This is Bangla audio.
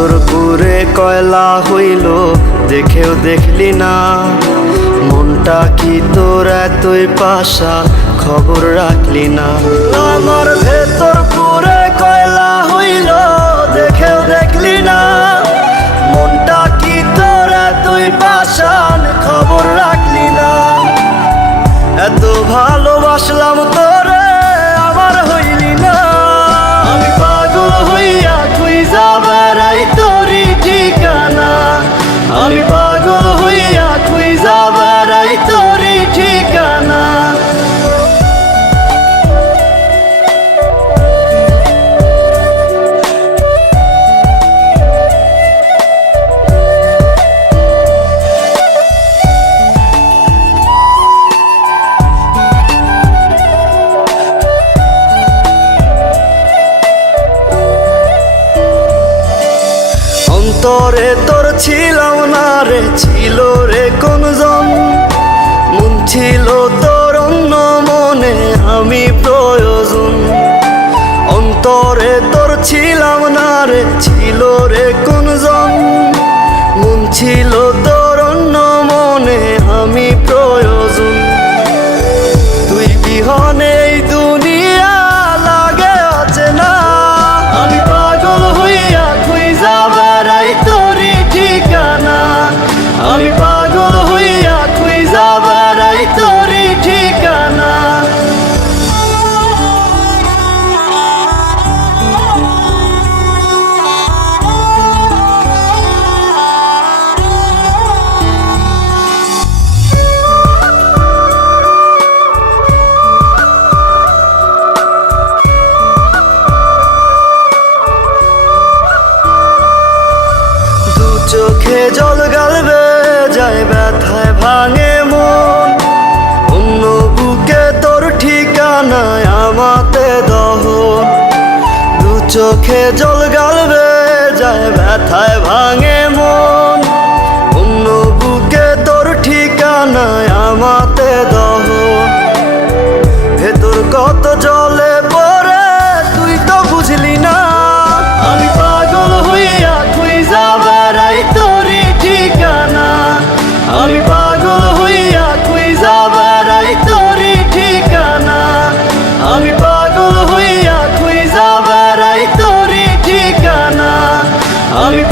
তোর পুরে কয়লা হইল দেখেও দেখলি না, মনটা কি তোর এতই পাশা খবর রাখলি না। আমার ভেতর পুরে কয়লা হইল দেখেও দেখলি না, মনটা কি তোর এতই পাশান খবর রাখলি না। এত ভালোবাসলাম তোরে আমার হইলি না, আমি পাগল হইয়া খুঁজা বেড়াই তোরই ঠিকানা, আমি পাগল হইয়া খুঁজা বেড়াই তোরই ঠিকানা। অন্তরে তোর ছিলাম না রে, ছিল রে কোনজন, মন ছিল তোর অন্য মনে আমি প্রয়োজন। অন্তরে তোর ছিলাম না রে, ছিল রে কোনজন, মন ছিল তোর অন্য মনে আমি প্রয়োজন। তুই বিহনে এই দুনিয়া লাগে আছে না, আমি পাগল হইয়া খুঁজা বেড়াই তোরই ঠিকানা, আমি পাগল হইয়া খুঁজা বেড়াই তোরই ঠিকানা। চোখে জল গালবে যায় ব্যথায় ভাঙে মন, অন্য বুকে তোর ঠিকানায় আমাতে দহন। দু চোখে জল গালবে যায় ব্যথায় ভাঙে মন, অন্য বুকে তোর ঠিকানায় আমাতে দহন। ভেতর কত জলে পড়ে তুই তো বুঝলি না, আমি পাগল হইয়া খুঁজা বেড়াই তোরই ঠিকানা, আমি পাগল হইয়া খুঁজা বেড়াই তোরই ঠিকানা, আমি পাগল হইয়া খুঁজা বেড়াই তোরই ঠিকানা, আমি